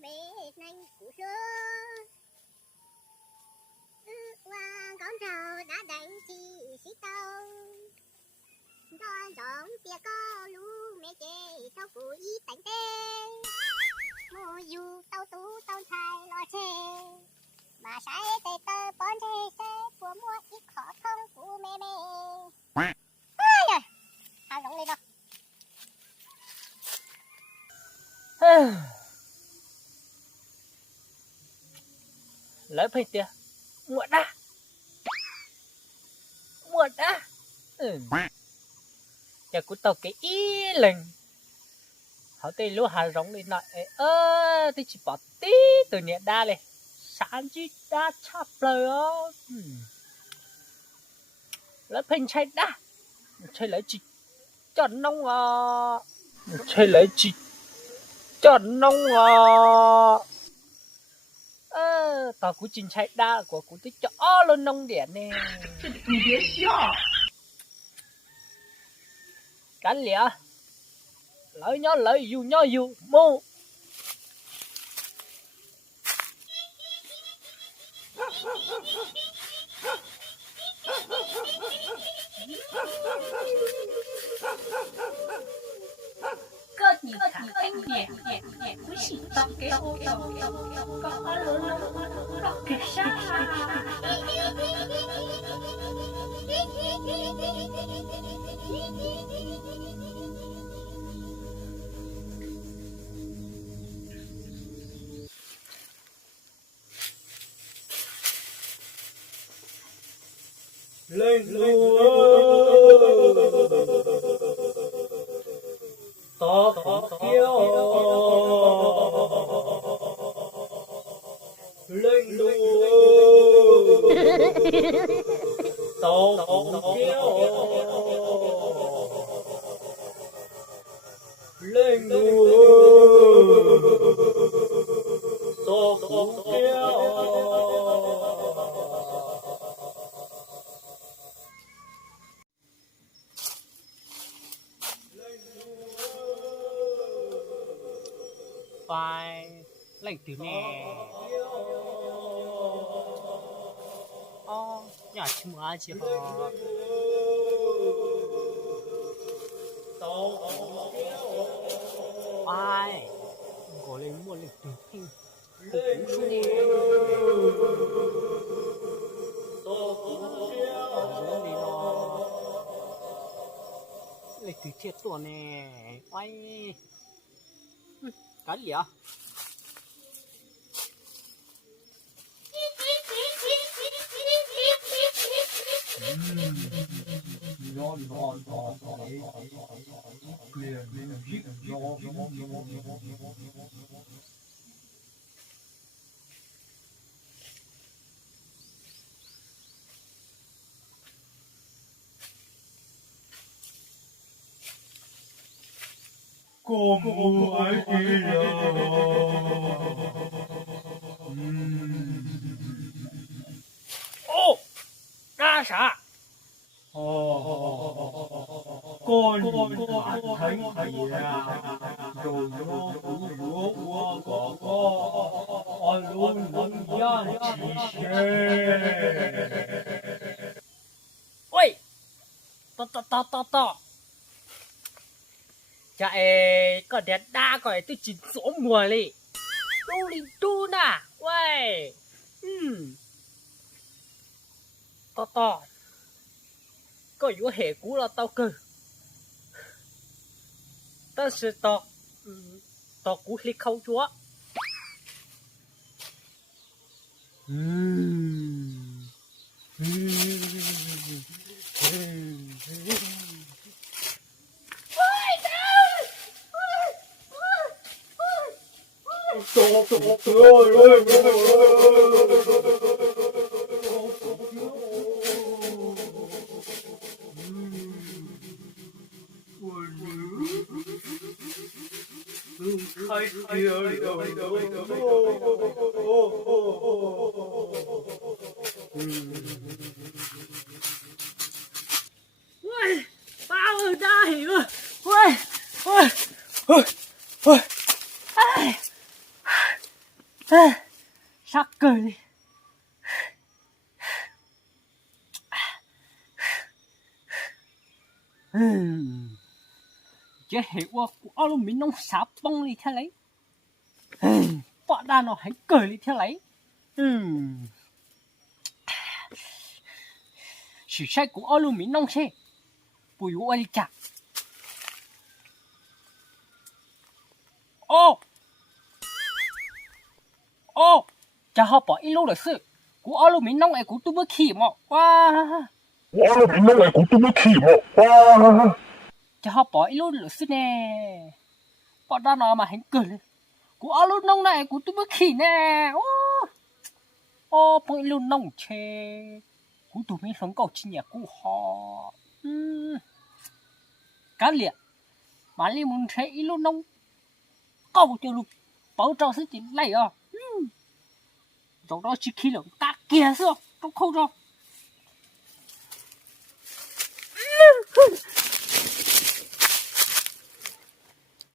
mẹ nanh của sơ qua con trâu đã đánh chi xí tàu con giống tia co lú mẹ chê tao phụ ý tánh tê mô dù tao tú tao thai lo chê mà sai tê tơ bón chê xe của mua ít khó thông của mẹ mẹ ơi rồi thằng giống lên đâu lấy phải tia muộn đã giờ cũng tao cái ý lệnh họ tây lúa hà rong đi nói thì chỉ bỏ tí từ nhẹ đa này sáng chứ đa chắp lời ó lấy phanh chạy đa chạy lấy chỉ chọn nông chạy lấy chỉ chọn nông tao cũng chính chạy đa của cũng tới cho luôn nông điện nè cắn lìa lấy dù mô个你看点不行当给我搞阿罗搞个啥lên lúa to kêu lên lúa to kêu lên lúa to kêu phải lệnh từ nè nhà chúng ai chỉ họ phải gọi lên mua lệnh từ hình cũng xuống nè xuống đi nó lệnh từ chết tuần nè phải cái gì ạ? Como hay que ra啥? Con thấy gì à? Rồi nó lúa có luôn ra chỉ ôi to chạy có đẹp đa có tôi chỉ số mùa li tu li tu nè喂to có yếu hệ cũ là tao cơ ta sẽ to cũ li khâu chúa bao ở đây ôi Sắc cười đi. Chứ hiểu qua của luôn mình nông xả bông đi theo lấy. Bọn đàn nó hãy cười đi theo lấy. Sự sai của luôn mình nông xe. Bùi qua đi chặt. Chả họ bỏ ít lúc được sự. Của luôn mình nông ấy của tôi mới khỉ mà. Wow. Của luôn mình nông ấy của tôi mới khỉ mà. Wow. Chả họ bỏ ít lúc được sự nè. Bọn đàn nó mà hãy cười lên. Của luôn nông này của tôi mới khỉ nè. Bọn luôn nông chê. Của tôi mới sống cầu chi nhà của họ. Cá liệt. Mà li muốn thấy ít lúc nông. Cầu cho lúc. Bảo trò sức chính này à. Trong đó chỉ khi lượng ta kia sao. Trong không đâu.